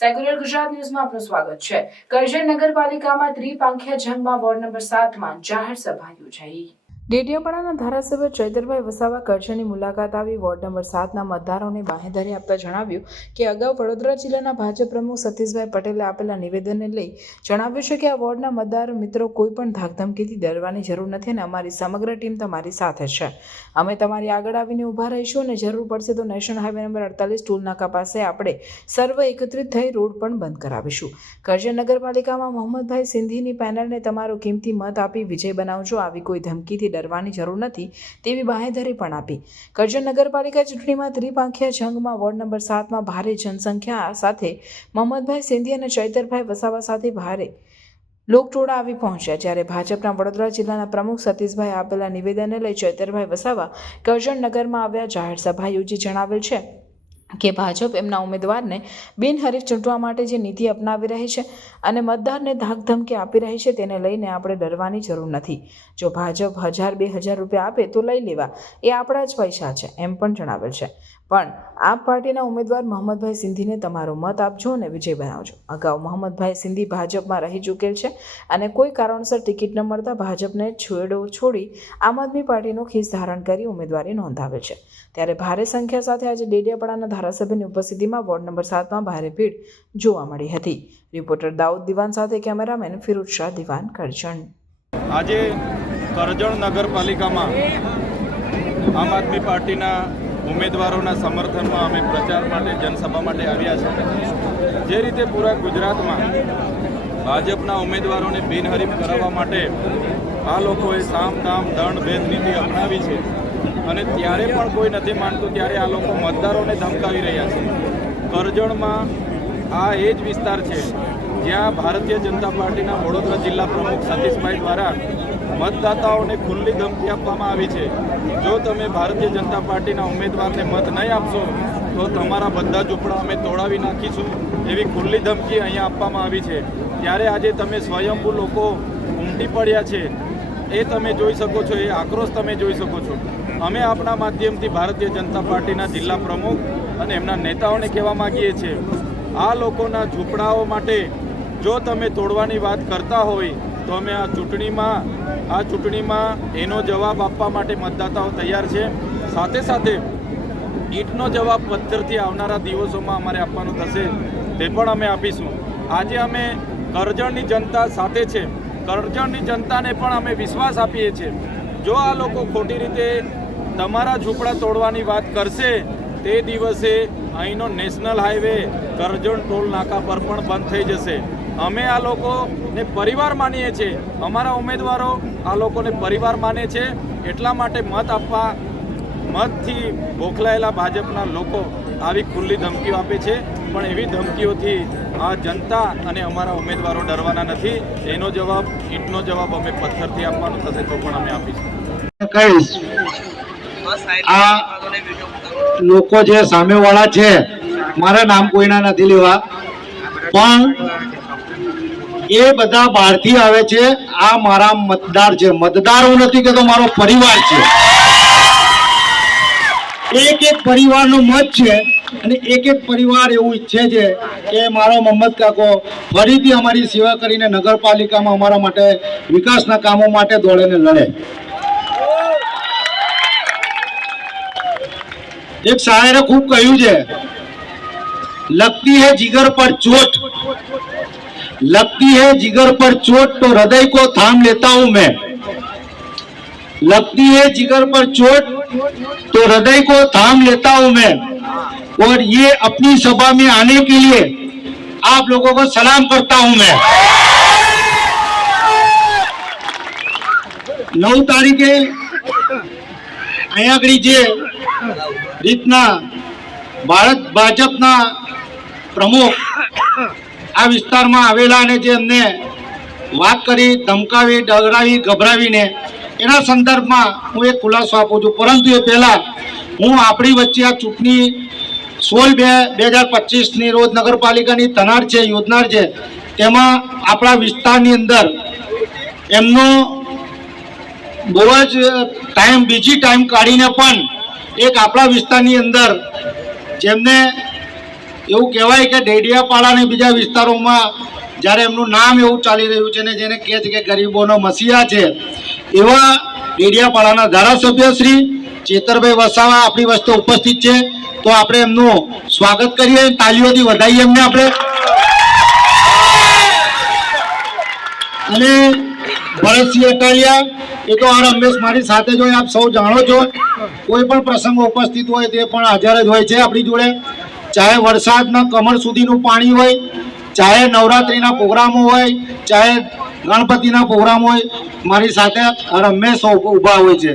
Secular Gujarat ન્યૂઝમાં આપનું સ્વાગત છે. કરજણ નગરપાલિકામાં ત્રિપાંખ્યા જંગમાં વોર્ડ નંબર સાતમાં જાહેર સભા યોજાઈ. ડેડિયાપાડાના ધારાસભ્ય ચૈતરભાઈ વસાવા કરજણની મુલાકાત આવી. વોર્ડ નંબર સાતના મતદારોને બાહેધરી આપતા જણાવ્યું કે અગાઉ વડોદરા જિલ્લાના ભાજપ પ્રમુખ સતીશભાઈ પટેલે આપેલા નિવેદનને લઈ જણાવ્યું છે કે આ વોર્ડના મતદાર મિત્રો કોઈ પણ ધાકધમકીથી ડરવાની જરૂર નથી અને અમારી સમગ્ર ટીમ તમારી સાથે છે. અમે તમારી આગળ આવીને ઊભા રહીશું અને જરૂર પડશે તો નેશનલ હાઈવે નંબર અડતાલીસ ટોલનાકા પાસે આપણે સર્વ એકત્રિત થઈ રોડ પણ બંધ કરાવીશું. કરજણ નગરપાલિકામાં મોહમ્મદભાઈ સિંધીની પેનલને તમારો કિંમતી મત આપી વિજય બનાવજો. આવી કોઈ ધમકીથી ડરવાની જરૂર નથી તેવી બાહેધરી પણ આપી. કરજણ નગરપાલિકા ચૂંટણીમાં ત્રિપાંખિયા જંગમાં વોર્ડ નંબર સાતમાં ભારે જનસંખ્યા સાથે મોહમ્મદભાઈ સિંધી અને ચૈતરભાઈ વસાવા સાથે ભારે લોકટોળા આવી પહોંચ્યા. જ્યારે ભાજપના વડોદરા જિલ્લાના પ્રમુખ સતીશભાઈ આપેલા નિવેદનને લઈ ચૈતરભાઈ વસાવા કરજણ નગરમાં આવ્યા. જાહેર સભા યોજી જણાવેલ છે. કે ભાજપ એમના ઉમેદવારને બિનહરીફ ચૂંટવા માટે જે નીતિ અપનાવી રહી છે અને મતદારને ધાકધમકી આપી રહી છે તેને લઈને આપણે ડરવાની જરૂર નથી. જો ભાજપ હજાર બે હજાર રૂપિયા આપે તો લઈ લેવા. એ આપણા જ પૈસા છે, એમ પણ જણાવેલ છે. પણ આપ પાર્ટીના ઉમેદવાર મોહમ્મદભાઈ સિંધીને તમારો મત આપજો અને વિજય બનાવજો. અગાઉ મોહમ્મદભાઈ સિંધી ભાજપમાં રહી ચૂકેલ છે અને કોઈ કારણસર ટિકિટ ન મળતા ભાજપને છેડો છોડી આમ આદમી પાર્ટીનો ખીસ ધારણ કરી ઉમેદવારી નોંધાવે છે. ત્યારે ભારે સંખ્યા સાથે આજે ડેડિયાપાડાના ધારાસભ્યની ઉપસ્થિતિમાં વોર્ડ નંબર સાતમાં ભારે ભીડ જોવા મળી હતી. રિપોર્ટર દાઉદ દિવાન સાથે કેમેરામેન ફિરોજ શાહ દિવાન કરજણ. આજે કરજણ નગરપાલિકામાં આમ આદમી પાર્ટીના ઉમેદવારોના સમર્થનમાં અમે પ્રચાર માટે, જનસભા માટે આવ્યા છે જે રીતે પૂરા ગુજરાતમાં ભાજપના ઉમેદવારોને બિનહરીફ કરાવવા માટે આ લોકોએ સામ દામ દંડ, ભેદ, નીતિ અપનાવી છે અને ત્યારે પણ કોઈ નથી માનતું ત્યારે આ લોકો મતદારોને ધમકાવી રહ્યા છે. કરજણમાં આ એ જ વિસ્તાર છે જ્યાં ભારતીય જનતા પાર્ટીના વડોદરા જિલ્લા પ્રમુખ સતીશભાઈ દ્વારા મતદાતાઓને ખુલ્લી ધમકી આપવામાં આવી છે. જો તમે ભારતીય જનતા પાર્ટીના ઉમેદવારને મત નહીં આપશો, તો તમારા બધા ઝૂંપડા અમે તોડાવી નાખીશું એવી ખુલ્લી ધમકી અહીંયા આપવામાં આવી છે. ત્યારે આજે તમે સ્વયંભૂ લોકો ઉમટી પડ્યા છે. એ તમે જોઈ શકો છો, એ આક્રોશ તમે જોઈ શકો છો. અમે આપણા માધ્યમથી ભારતીય જનતા પાર્ટીના જિલ્લા પ્રમુખ અને એમના નેતાઓને કહેવા માગીએ છીએ, આ લોકોના ઝૂંપડાઓ માટે જો તમે તોડવાની વાત કરતા હોય, તો અમે આ ચૂંટણીમાં આ ચૂંટણીમાં એનો જવાબ આપવા માટે મતદાતાઓ તૈયાર છે. સાથે સાથે ઈટનો જવાબ પથ્થરથી આવનારા દિવસોમાં અમારે આપવાનું થશે, તે પણ અમે આપીશું. આજે અમે કરજણની જનતા સાથે છે. કરજણની જનતાને પણ અમે વિશ્વાસ આપીએ છીએ. જો આ લોકો ખોટી રીતે તમારા ઝૂંપડા તોડવાની વાત કરશે, તે દિવસે અહીંનો નેશનલ હાઈવે કરજણ ટોલ નાકા પર પણ બંધ થઈ જશે. અમે આ લોકોને પરિવાર માનીએ છીએ. અમારા ઉમેદવારો આ લોકોને પરિવાર માને છે. એટલા માટે મત આપવા, મતથી બોખલાયેલા ભાજપના લોકો આવી ખુલ્લી ધમકીઓ આપે છે. પણ એવી ધમકીઓથી આ જનતા અને અમારા ઉમેદવારો ડરવાના નથી. એનો જવાબ, ઈંટનો જવાબ અમે પથ્થરથી આપવાનો થશે તો પણ અમે આપીશું. આ લોકો જે સામેવાળા છે, મારા નામ કોઈના નથી લેવા. પણ એ બધા બહારથી આવે છે. આ મારા મતદાર છે. મતદાર હું નથી કહેતો, મારો પરિવાર છે. એક એક પરિવારનો મત છે અને એક એક પરિવાર એવું ઈચ્છે છે કે મારો મોહમ્મદ કાકો ફરીથી અમારી સેવા કરીને નગરપાલિકામાં અમારા માટે વિકાસના કામો માટે દોડે ને લડે. એક શાયરે ખૂબ કહ્યું છે, લગતી હે જીગર પર ચોટ. लगती है जिगर पर चोट तो हृदय को थाम लेता हूं मैं लगती है जिगर पर चोट तो हृदय को थाम लेता हूं मैं और ये अपनी सभा में आने के लिए आप लोगों को सलाम करता हूं मैं નવ તારીખે અહીંયા આગળ જે રીતના ભારત ભાજપના પ્રમુખ આ વિસ્તારમાં આવેલા અને જે એમને વાત કરી, ધમકાવી, ડગરાવી, ગભરાવીને, એના સંદર્ભમાં હું એક ખુલાસો આપું છું. પરંતુ એ પહેલાં હું આપણી વચ્ચે આ ચૂંટણી સોળ બે બે હજાર પચીસની રોજ નગરપાલિકાની તનાર છે, યોજનાર છે, તેમાં આપણા વિસ્તારની અંદર એમનો બહુ જ ટાઈમ, બીજી ટાઈમ કાઢીને પણ એક આપણા વિસ્તારની અંદર જેમને એવું કહેવાય કે ડેડિયાપાડા અને બીજા વિસ્તારોમાં જ્યારે એમનું નામ એવું ચાલી રહ્યું છે ને જેને કહે છે કે ગરીબોનો મસીહા છે, એવા ડેડિયાપાડાના ધારાસભ્ય શ્રી ચેતરભાઈ વસાવા આપણી વસ્તુ ઉપસ્થિત છે. તો આપણે એમનું સ્વાગત કરીએ. તાલીઓથી વધાવીએ એમને આપણે. અને ભરતસિંહ અટાલિયા, એ તો આ રમેશ મારી સાથે જ હોય, આપ સૌ જાણો છો. કોઈ પણ પ્રસંગ ઉપસ્થિત હોય તે પણ હાજર જ હોય છે આપણી જોડે. ચાહે વરસાદના કમર સુધીનું પાણી હોય, ચાહે નવરાત્રિના પ્રોગ્રામો હોય, ચાહે ગણપતિના પ્રોગ્રામ હોય, મારી સાથે હંમેશ ઊભા હોય છે.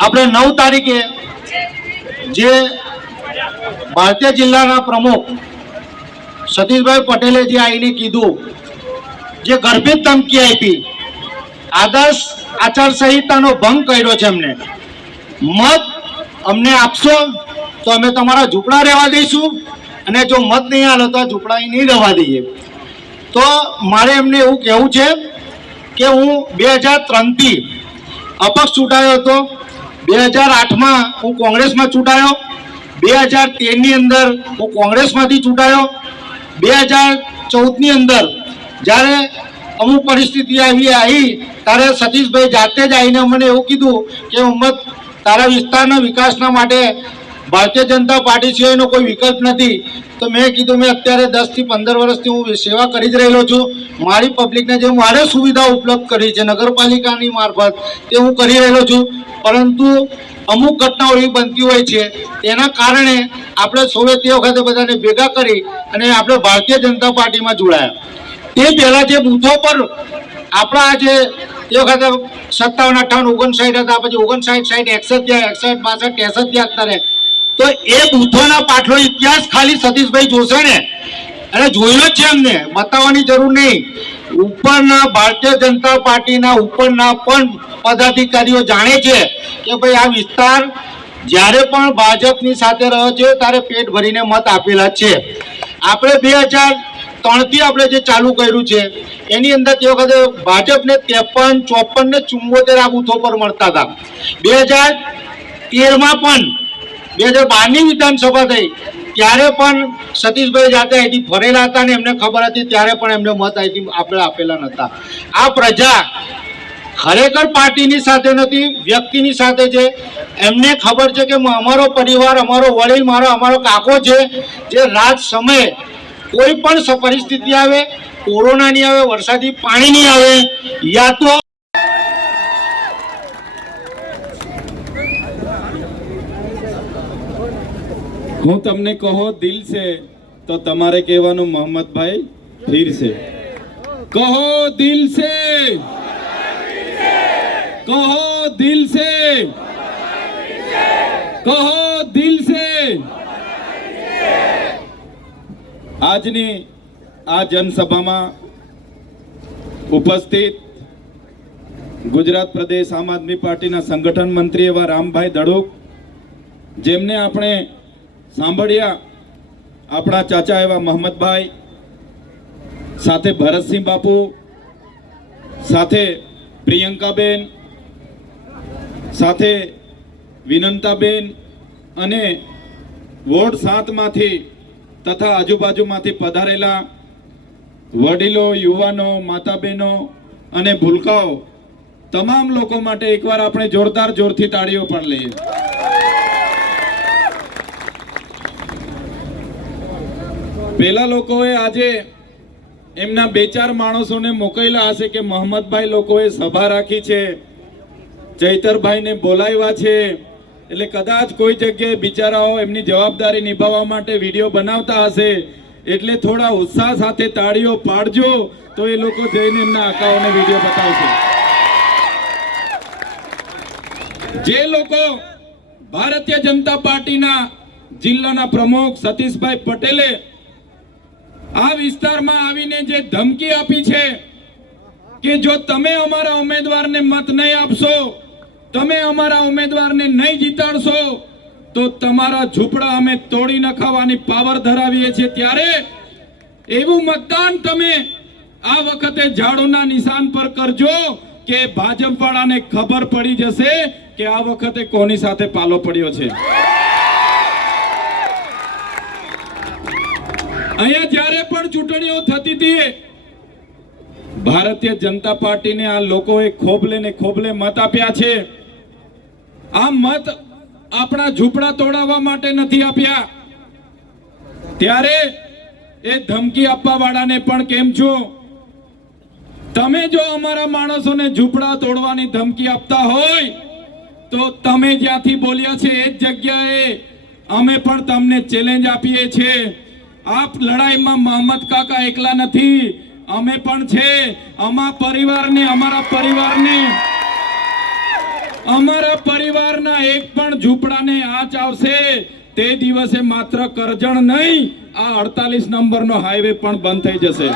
આપણે નવ તારીખે જે ભારતીય જિલ્લાના પ્રમુખ સતીશભાઈ પટેલે જે આવીને કીધું, જે ગર્ભિત ધમકી આપી, આદર્શ આચારસંહિતાનો ભંગ કર્યો છે એમને. મત અમને આપશો? તો અમે તમારા ઝૂંપડા રહેવા દઈશું અને જો મત નહીં હાલો તો ઝૂંપડા નહીં રહેવા દઈએ. તો મારે એમને એવું કહેવું છે કે હું બે હજાર ત્રણથી અપક્ષ ચૂંટાયો હતો. બે હજાર આઠમાં હું કોંગ્રેસમાં ચૂંટાયો. બે હજાર તેરની અંદર હું કોંગ્રેસમાંથી ચૂંટાયો. બે હજાર ચૌદની અંદર જ્યારે અમુક પરિસ્થિતિ આવી આવી, ત્યારે સતીશભાઈ જાતે જ આવીને મને એવું કીધું કે ઉમ્મત તારા વિસ્તારના વિકાસના માટે ભારતીય જનતા પાર્ટી છે એનો કોઈ વિકલ્પ નથી. તો મેં કીધું, મેં અત્યારે દસથી પંદર વર્ષથી હું સેવા કરી જ રહેલો છું. મારી પબ્લિકને જે મારે સુવિધા ઉપલબ્ધ કરી છે, નગરપાલિકાની મારફત તે હું કરી રહેલો છું. પરંતુ અમુક ઘટનાઓ એવી બનતી હોય છે, તેના કારણે આપણે સૌએ તે વખતે બધાને ભેગા કરી અને આપણે ભારતીય જનતા પાર્ટીમાં જોડાયા. તે પહેલાં જે બૂથો પર આપણા જે તે વખતે સત્તાવન અઠાવન ઓગણસાઠ હતા, પછી ઓગણસાઠ, સાઠ, એકસઠ એકસઠ, બાસઠ, ત્રેસઠ ત્યાં અત્યારે. તો એ બૂથોના પાછળનો ઇતિહાસ ખાલી સતીશભાઈ જોશે ને. અને જોયેલો છે એમને. બતાવવાની જરૂર નહીં. ઉપરના ભારતીય જનતા પાર્ટીના ઉપરના પણ પદાધિકારીઓ જાણે છે કે ભાઈ આ વિસ્તાર જ્યારે પણ ભાજપની સાથે રહ્યો છે ત્યારે પેટ ભરીને મત આપેલા છે. આપણે બે હજાર ત્રણથી આપણે જે ચાલુ કર્યું છે, એની અંદર તે વખતે ભાજપને ત્રેપન, ચોપન ને ચુમ્બોતેર આ બૂથો પર મળતા હતા. બે હજાર તેરમાં પણ બે હજાર બારની વિધાનસભા થઈ ત્યારે પણ સતીશભાઈ જાતે અહીંથી ફરેલા હતા ને એમને ખબર હતી, ત્યારે પણ એમને મત અહીંથી આપણે આપેલા નહોતા. આ પ્રજા ખરેખર પાર્ટીની સાથે નથી, વ્યક્તિની સાથે છે. એમને ખબર છે કે અમારો પરિવાર, અમારો વડીલ, મારો, અમારો કાકો છે, જે રાત સમયે કોઈ પણ પરિસ્થિતિ આવે, કોરોના નહીં આવે, વરસાદી પાણી નહીં આવે, યા તો હું તમને કહો, દિલ છે, તો તમારે કહેવાનું મોહમ્મદભાઈ ફીર છે. કહો, દિલ છે. કહો, દિલ છે. કહો, દિલ છે. આજની આ જનસભામાં ઉપસ્થિત ગુજરાત પ્રદેશ આમ આદમી પાર્ટીના સંગઠન મંત્રી એવા રામભાઈ દડુક, જેમને આપણે સાંભળ્યા આપણા ચાચા એવા મોહમ્મદભાઈ સાથે ભરતસિંહ બાપુ, સાથે પ્રિયંકાબેન, સાથે વિનંતાબેન અને વોર્ડ સાતમાંથી તથા આજુબાજુમાંથી પધારેલા વડીલો, યુવાનો માતા બહેનો અને ભૂલકાઓ, તમામ લોકો માટે એકવાર આપણે જોરદાર જોરથી તાળીઓ પણ લઈએ. પેલા લોકોએ આજે એમના બે ચાર માણસોને મોકલેલા હશે કે મોહમ્મદભાઈ લોકોએ સભા રાખી છે, ચૈતરભાઈને બોલાવ્યા છે, એટલે કદાચ કોઈ જગ્યાએ બિચારાઓ એમની જવાબદારી નિભાવવા માટે વીડિયો બનાવતા હશે, એટલે થોડા ઉત્સાહ સાથે તાળીઓ પાડજો, તો એ લોકો જઈને એમના આકાઓને વીડિયો બતાવશે. જે લોકો ભારતીય જનતા પાર્ટીના જિલ્લાના પ્રમુખ સતીશભાઈ પટેલે આ વિસ્તારમાં આવીને જે ધમકી આપી છે કે જો તમે અમારા ઉમેદવારને મત નહીં આપશો, તમે અમારા ઉમેદવારને નહીં જીતાડશો, તો તમારા ઝૂંપડા અમે તોડી નખાવાની પાવર ધરાવીએ છીએ. ત્યારે એવું મતદાન તમે આ વખતે ઝાડોના નિશાન પર કરજો કે ભાજપ વાળાને ખબર પડી જશે કે આ વખતે કોની સાથે પાલો પડ્યો છે. અહીંયા જ્યારે પણ ચૂંટણીઓ થતી હતી, ભારતીય જનતા પાર્ટીને આ લોકોએ ખોબલે ને ખોબલે મત આપ્યા છે. આ મત આપણા ઝૂંપડા તોડાવવા માટે નથી આપ્યા. ત્યારે એ ધમકી આપવા વાળાને પણ કેમ છો? તમે જો અમારા માણસોને ઝૂંપડા તોડવાની ધમકી આપતા હોય, તો તમે જ્યાંથી બોલ્યા છે એ જ જગ્યાએ અમે પણ તમને ચેલેન્જ આપીએ છીએ. આપ લડાઈમાં મોહમ્મદ કાકા એકલા નથી. અમે પણ છે. અમારા પરિવારને અમારા પરિવારને. અમારા પરિવારના એક પણ ઝૂંપડાને આંચ આવશે. તે દિવસે માત્ર કરજણ નહીં, આ અડતાલીસ નંબરનો હાઈવે પણ બંધ થઈ જશે.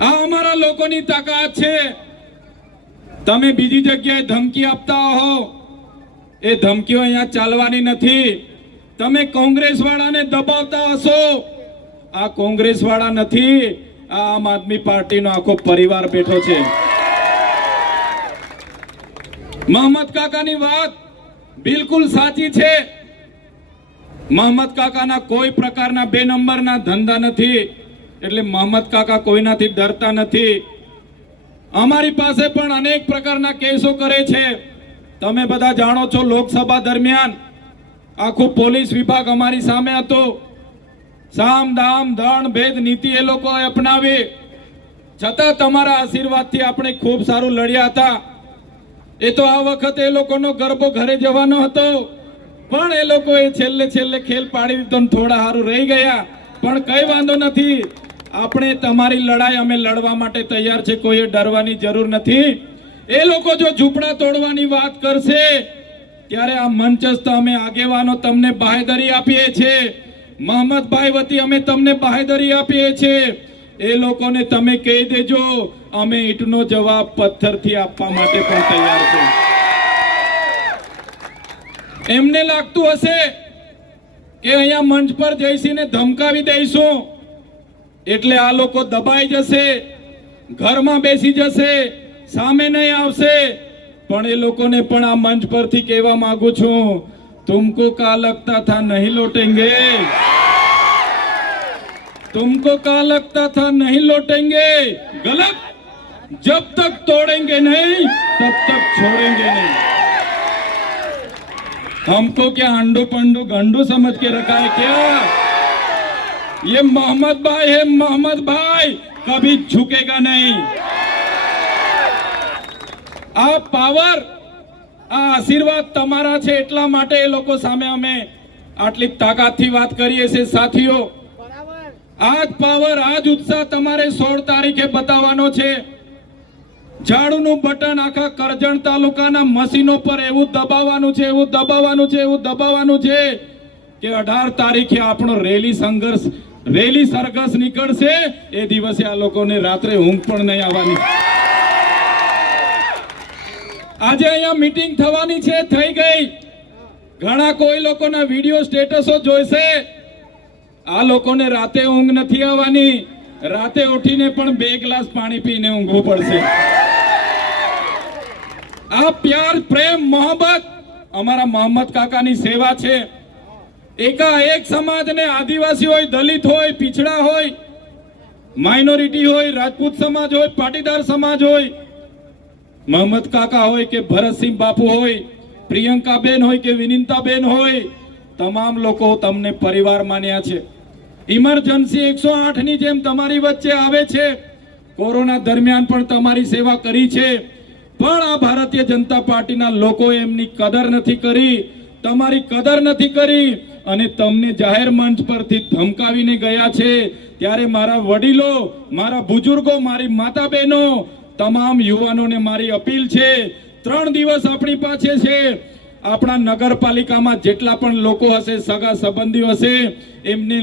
આ અમારા લોકોની તાકાત છે. તમે બીજી જગ્યાએ ધમકી આપતા હો. એ ધમકીઓ અહીંયા ચાલવાની નથી. તમે કોંગ્રેસ વાળાને દબાવતા હશો. આ કોંગ્રેસ વાળા નથી, આ આમ આદમી પાર્ટીનો આખો પરિવાર બેઠો છે. મહમદ કાકાની વાત બિલકુલ સાચી છે. મહમદ કાકાના કોઈ પ્રકારના બે નંબરના ધંધા નથી, એટલે મહમદ કાકા કોઈનાથી ડરતા નથી. અમારી પાસે પણ અનેક પ્રકારના કેસો કરે છે. તમે બધા જાણો છો લોકસભા દરમિયાન આખું પોલીસ વિભાગ અમારી સામે હતો. સામ, દામ, દણ, ભેદ, નીતિ એ લોકોએ અપનાવી. છતાં તમારા આશીર્વાદથી આપણે ખૂબ સારું લડ્યા હતા. એ તો આ વખતે એ લોકોનો ગરબો ઘરે જવાનો હતો. પણ એ લોકોએ છેલ્લે છેલ્લે ખેલ પાડી દીધો થોડા સારું રહી ગયા. પણ કઈ વાંધો નથી. આપણે તમારી લડાઈ અમે લડવા માટે તૈયાર છે. કોઈએ ડરવાની જરૂર નથી. એ લોકો જો ઝૂંપડા તોડવાની વાત કરશે ત્યારે આ મંચસ્થ અમે આગેવાનો તમને બાહેદરી આપીએ છીએ. મોહમ્મદભાઈ વતી અમે તમને બાહેદરી આપીએ છીએ. એ લોકોને તમે કહી દેજો, અમે ઈંટનો જવાબ પથ્થરથી આપવા માટે પણ તૈયાર છે એમને લાગતું હશે કે અહીંયા મંચ પર જઈશીને ધમકાવી દઈશું. એટલે આ લોકો દબાઈ જશે, ઘરમાં બેસી જશે, સામે નહીં આવશે. પણ એ લોકોને પણ આ મંચ પરથી કહેવા માંગુ છું तुमको का लगता था नहीं लौटेंगे तुमको का लगता था नहीं लौटेंगे गलत जब तक तोड़ेंगे नहीं तब तक छोड़ेंगे नहीं हमको क्या अंडू पंडू गंडू समझ के रखा है क्या ये मोहम्मद भाई है मोहम्मद भाई कभी झुकेगा नहीं આ પાવર, આ આશીર્વાદ તમારા છે એટલા માટે એ લોકો સામે અમે આટલી તાકાતથી વાત કરીએ છીએ. સાથીઓ આ જ પાવર, આજ ઉત્સાહ તમારે સોળ તારીખે બતાવવાનો છે. ઝાડુનું બટન આખા કરજણ તાલુકાના મશીનો પર એવું દબાવવાનું છે, એવું દબાવવાનું છે, એવું દબાવવાનું છે કે અઢાર તારીખે આપણો રેલી સંઘર્ષ, રેલી સરઘસ નીકળશે. એ દિવસે આ લોકોને રાત્રે ઊંઘ પણ નહીં આવવાની. આજે અહીંયા મીટિંગ થવાની છે, થઈ ગઈ. ઘણા કોઈ લોકોના વીડિયો સ્ટેટસો જોઈશે. આ લોકોને રાતે ઊંઘ નથી આવવાની. રાતે ઉઠીને પણ બે ગ્લાસ પાણી પીને ઊંઘવું પડશે. આ પ્યાર પ્રેમ મોહબ્બત અમારા મોહમ્મદ કાકાની સેવા છે. એકા એક સમાજને આદિવાસી હોય, દલિત હોય, પીછડા હોય માઇનોરિટી હોય, રાજપૂત સમાજ હોય, પાટીદાર સમાજ હોય મોહમ્મદ કાકા હોય કે ભરતસિંહ બાપુ હોય પ્રિયંકાબેન હોય કે વિનિતાબેન હોય, તમામ લોકો તમને પરિવાર માન્યા છે. ઇમરજન્સી એકસો આઠની જેમ તમારી વચ્ચે આવે છે. કોરોના દરમિયાન પણ તમારી સેવા કરી છે. પણ આ ભારતીય જનતા પાર્ટીના લોકો એમની કદર નથી કરી, તમારી કદર નથી કરી અને તમને જાહેર મંચ પરથી ધમકાવીને ગયા છે. ત્યારે મારા વડીલો, મારા બુજુર્ગો, મારી માતા બહેનો તમામ યુવાનોને મારી અપીલ છે, ત્રણ દિવસ આપણી પાસે છે. આપણા નગરપાલિકામાં જેટલા પણ લોકો હશે, સગા સંબંધીઓ હશે, એમને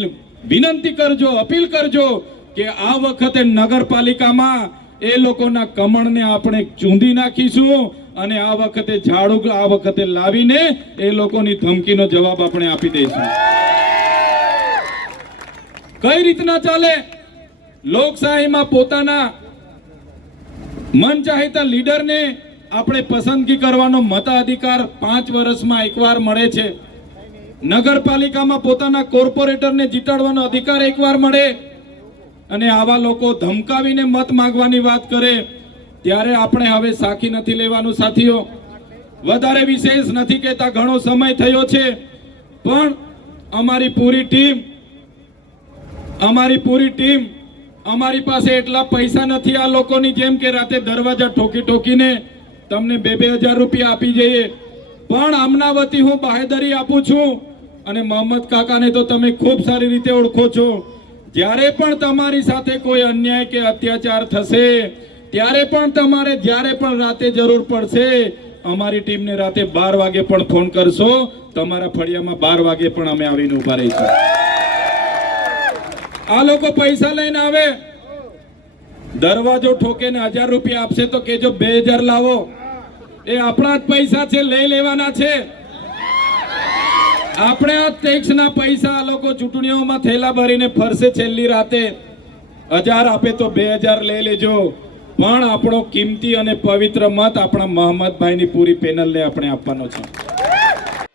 વિનંતી કરજો, અપીલ કરજો કે આ વખતે નગરપાલિકામાં એ લોકોના કમળને આપણે ચૂંધી નાખીશું અને આ વખતે ઝાડુ આ વખતે લાવીને એ લોકોની ધમકીનો જવાબ આપણે આપી દઈશું. કઈ રીતના ચાલે? લોકશાહીમાં પોતાના મન ચાહેતા લીડરને આપણે પસંદગી કરવાનો મતાધિકાર પાંચ વર્ષમાં એકવાર મળે છે. નગરપાલિકામાં પોતાના કોર્પોરેટરને જીતાડવાનો અધિકાર એકવાર મળે અને આવા લોકો ધમકાવીને મત માંગવાની વાત કરે, ત્યારે આપણે હવે સાખી નથી લેવાનું સાથીઓ. વધારે વિશેષ નથી કહેતા, ઘણો સમય થયો છે, પણ અમારી પૂરી ટીમ, અમારી પૂરી ટીમ અમારી પાસે એટલા પૈસા નથી આ લોકોની જેમ કે રાતે દરવાજા ઠોકી ઠોકીને તમને બે બે હજાર રૂપિયા આપી જઈએ. પણ આમના વતી હું બાહેદરી આપું છું અને મોહમ્મદ કાકાને તો તમે ખૂબ સારી રીતે ઓળખો છો. જ્યારે પણ તમારી સાથે કોઈ અન્યાય કે અત્યાચાર થશે, ત્યારે પણ તમારે જ્યારે પણ રાતે જરૂર પડશે, અમારી ટીમને રાતે બાર વાગે પણ ફોન કરશો. તમારા ફળિયામાં બાર વાગે પણ અમે આવીને ઊભા રહીશું. આ લોકો પૈસા લઈને આવે. દરવાજો ઠોકે ને હજાર રૂપિયા આપશે તો કેજો બે હજાર લાવો. એ આપણા જ પૈસા છે, લઈ લેવાના છે. આપણે આ ટેક્સના પૈસા આ લોકો ચૂંટણીઓમાં થેલા ભરીને ફરશે છેલ્લી રાતે. હજાર આપે તો બે હજાર લઈ લેજો. પણ આપણો કિંમતી અને પવિત્ર મત આપણા મહમ્મદભાઈની પૂરી પેનલને આપણે આપવાનો છે.